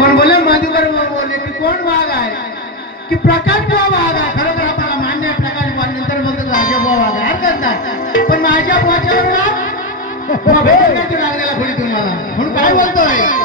कोण बोले? मधुकर बोलले की कोण वाघ आहे? की प्रकाश बुवा वाघ आहे? खरोखर आपल्याला मान्य आहे प्रकाश बुवा नंतर बोलतो राजा बुवा वाघ आहे. हरकत नाही. पण माझ्या बुवाच्यावर लागलेला खोली तुम्हाला म्हणून काय बोलतोय?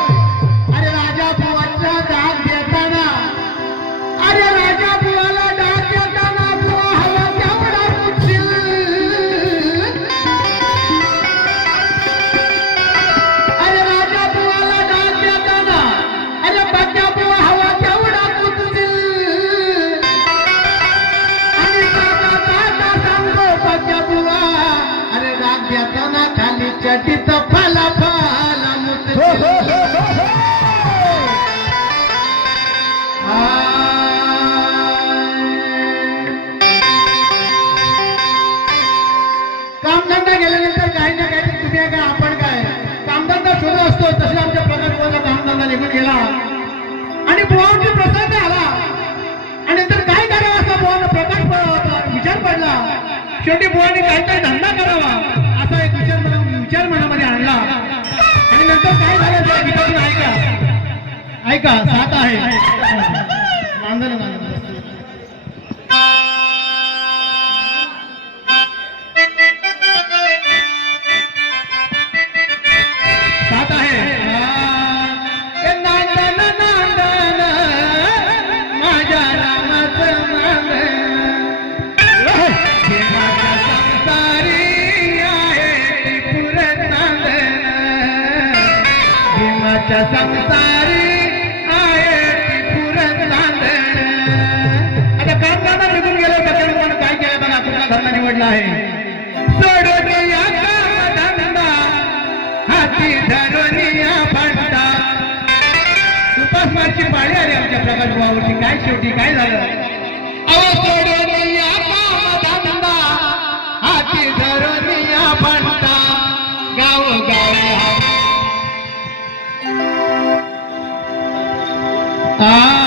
सुरू असतो तसे आमच्या प्रकाश बुवाचा कामधंदा निघून गेला. आणि बुवांची प्रसंग आला. आणि नंतर काय करावं असा बुवांना प्रकाश विचार पडला. शेवटी बुवांनी काहीतरी धंदा करावा असा एक विचार मला विचार मनामध्ये आणला. आणि नंतर काय झालं ऐका. ऐका सात आहे. मांजर मांजर संसारी आहे त्रिपुर नांदन आता निघून गेलो त्याच्यावर कोण काय केलं बघा कुठला धंदा निवडला आहे? या हाती धरून उपासमारची पाळी आली आमच्या प्रकाश भावावरती काय शेवटी काय झालं? Ah.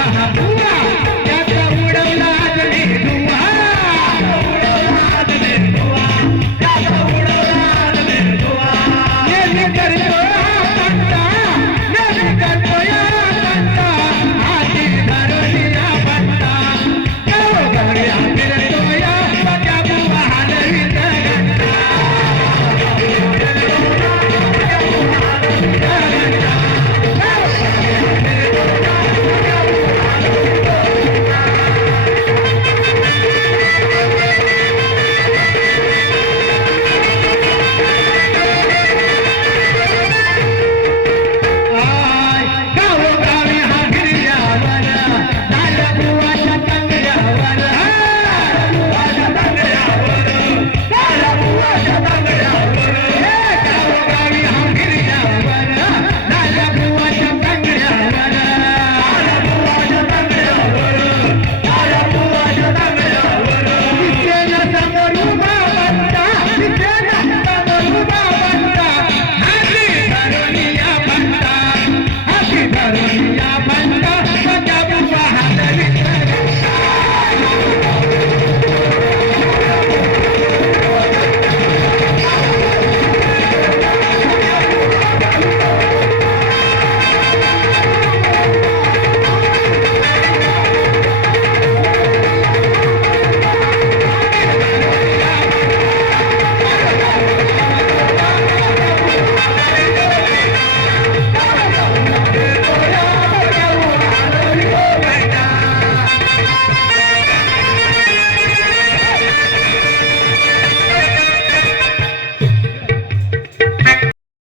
Terra